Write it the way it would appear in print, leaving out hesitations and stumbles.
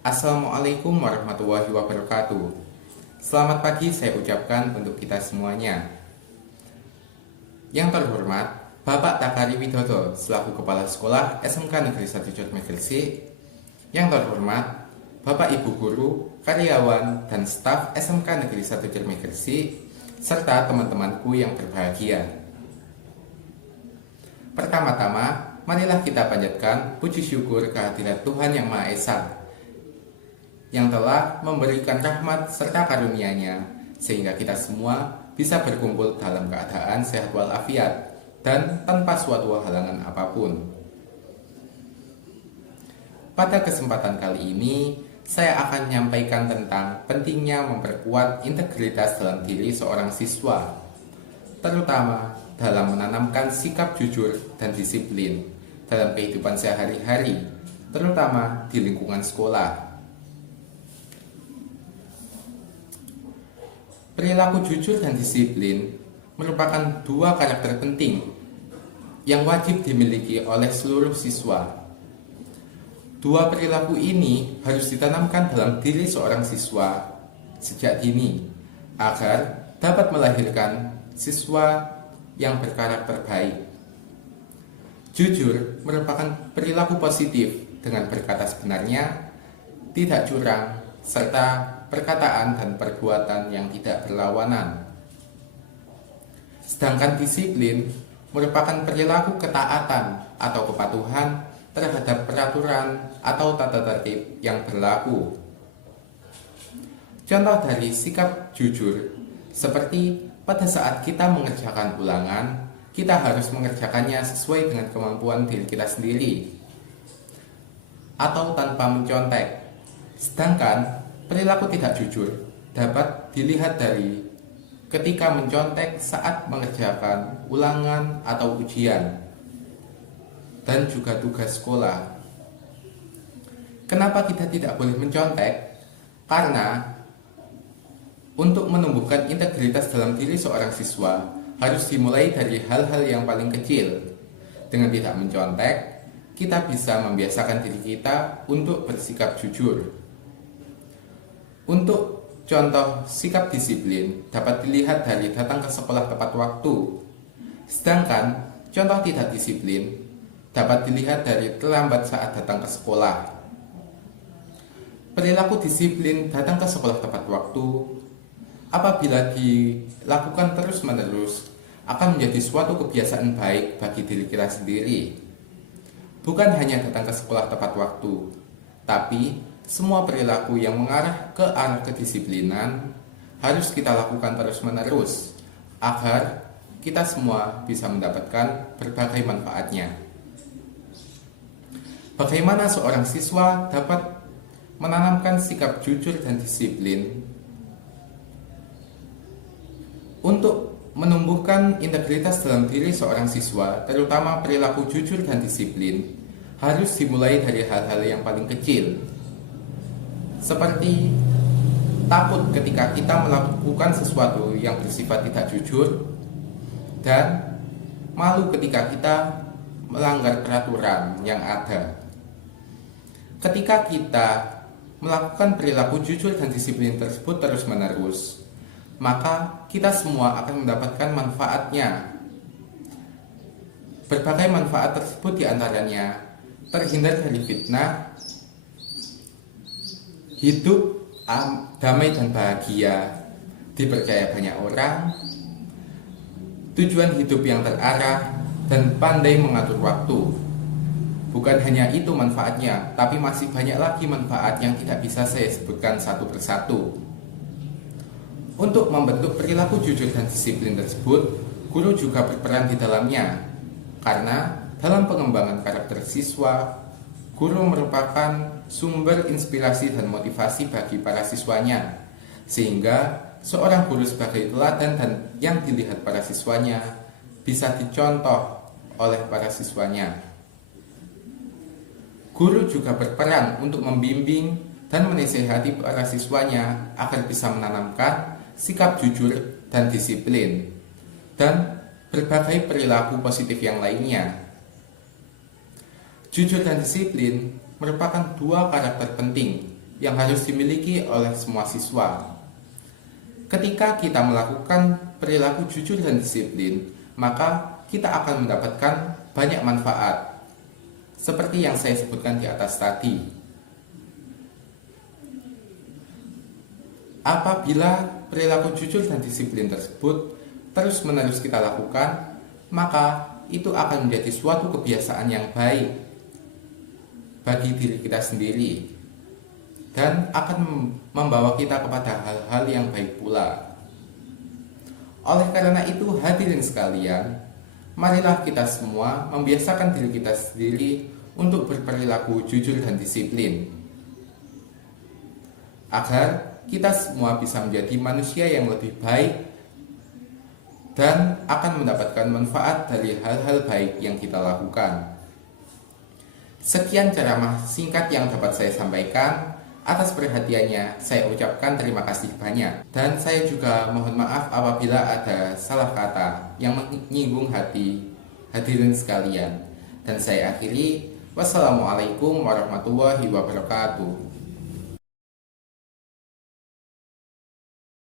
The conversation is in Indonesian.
Assalamualaikum warahmatullahi wabarakatuh. Selamat pagi saya ucapkan untuk kita semuanya. Yang terhormat, Bapak Takari Widodo selaku Kepala Sekolah SMK Negeri 1 Cermek Gresik. Yang terhormat, Bapak Ibu Guru, karyawan, dan staf SMK Negeri 1 Cermek Gresik, serta teman-temanku yang berbahagia. Pertama-tama, marilah kita panjatkan puji syukur kehadirat Tuhan Yang Maha Esa yang telah memberikan rahmat serta karunia-Nya sehingga kita semua bisa berkumpul dalam keadaan sehat walafiat dan tanpa suatu halangan apapun. Pada kesempatan kali ini, saya akan menyampaikan tentang pentingnya memperkuat integritas dalam diri seorang siswa, terutama dalam menanamkan sikap jujur dan disiplin dalam kehidupan sehari-hari, terutama di lingkungan sekolah. Perilaku jujur dan disiplin merupakan dua karakter penting yang wajib dimiliki oleh seluruh siswa. Dua perilaku ini harus ditanamkan dalam diri seorang siswa sejak dini agar dapat melahirkan siswa yang berkarakter baik. Jujur merupakan perilaku positif dengan berkata sebenarnya, tidak curang, serta perkataan dan perbuatan yang tidak berlawanan. Sedangkan disiplin merupakan perilaku ketaatan atau kepatuhan terhadap peraturan atau tata tertib yang berlaku. Contoh dari sikap jujur seperti pada saat kita mengerjakan ulangan, kita harus mengerjakannya sesuai dengan kemampuan diri kita sendiri atau tanpa mencontek. Sedangkan perilaku tidak jujur dapat dilihat dari ketika mencontek saat mengerjakan ulangan atau ujian dan juga tugas sekolah. Kenapa kita tidak boleh mencontek? Karena untuk menumbuhkan integritas dalam diri seorang siswa harus dimulai dari hal-hal yang paling kecil. Dengan tidak mencontek, kita bisa membiasakan diri kita untuk bersikap jujur. Untuk contoh sikap disiplin dapat dilihat dari datang ke sekolah tepat waktu. Sedangkan contoh tidak disiplin dapat dilihat dari terlambat saat datang ke sekolah. Perilaku disiplin datang ke sekolah tepat waktu apabila dilakukan terus-menerus akan menjadi suatu kebiasaan baik bagi diri kita sendiri. Bukan hanya datang ke sekolah tepat waktu, tapi semua perilaku yang mengarah ke arah kedisiplinan harus kita lakukan terus-menerus agar kita semua bisa mendapatkan berbagai manfaatnya. Bagaimana seorang siswa dapat menanamkan sikap jujur dan disiplin? Untuk menumbuhkan integritas dalam diri seorang siswa, terutama perilaku jujur dan disiplin, harus dimulai dari hal-hal yang paling kecil. Seperti takut ketika kita melakukan sesuatu yang bersifat tidak jujur, dan malu ketika kita melanggar peraturan yang ada. Ketika kita melakukan perilaku jujur dan disiplin tersebut terus-menerus, maka kita semua akan mendapatkan manfaatnya. Berbagai manfaat tersebut diantaranya terhindar dari fitnah, hidup damai dan bahagia, dipercaya banyak orang, tujuan hidup yang terarah, dan pandai mengatur waktu. Bukan hanya itu manfaatnya, tapi masih banyak lagi manfaat yang tidak bisa saya sebutkan satu persatu. Untuk membentuk perilaku jujur dan disiplin tersebut, guru juga berperan di dalamnya. Karena dalam pengembangan karakter siswa, guru merupakan sumber inspirasi dan motivasi bagi para siswanya, sehingga seorang guru sebagai teladan dan yang dilihat para siswanya bisa dicontoh oleh para siswanya. Guru juga berperan untuk membimbing dan menasihati para siswanya agar bisa menanamkan sikap jujur dan disiplin dan berbagai perilaku positif yang lainnya. Jujur dan disiplin merupakan dua karakter penting yang harus dimiliki oleh semua siswa. Ketika kita melakukan perilaku jujur dan disiplin, maka kita akan mendapatkan banyak manfaat, seperti yang saya sebutkan di atas tadi. Apabila perilaku jujur dan disiplin tersebut terus-menerus kita lakukan, maka itu akan menjadi suatu kebiasaan yang baik bagi diri kita sendiri dan akan membawa kita kepada hal-hal yang baik pula. Oleh karena itu, hadirin sekalian, marilah kita semua membiasakan diri kita sendiri untuk berperilaku jujur dan disiplin, agar kita semua bisa menjadi manusia yang lebih baik dan akan mendapatkan manfaat dari hal-hal baik yang kita lakukan. Sekian ceramah singkat yang dapat saya sampaikan. Atas perhatiannya, saya ucapkan terima kasih banyak. Dan saya juga mohon maaf apabila ada salah kata yang menyinggung hati hadirin sekalian. Dan saya akhiri, wassalamualaikum warahmatullahi wabarakatuh.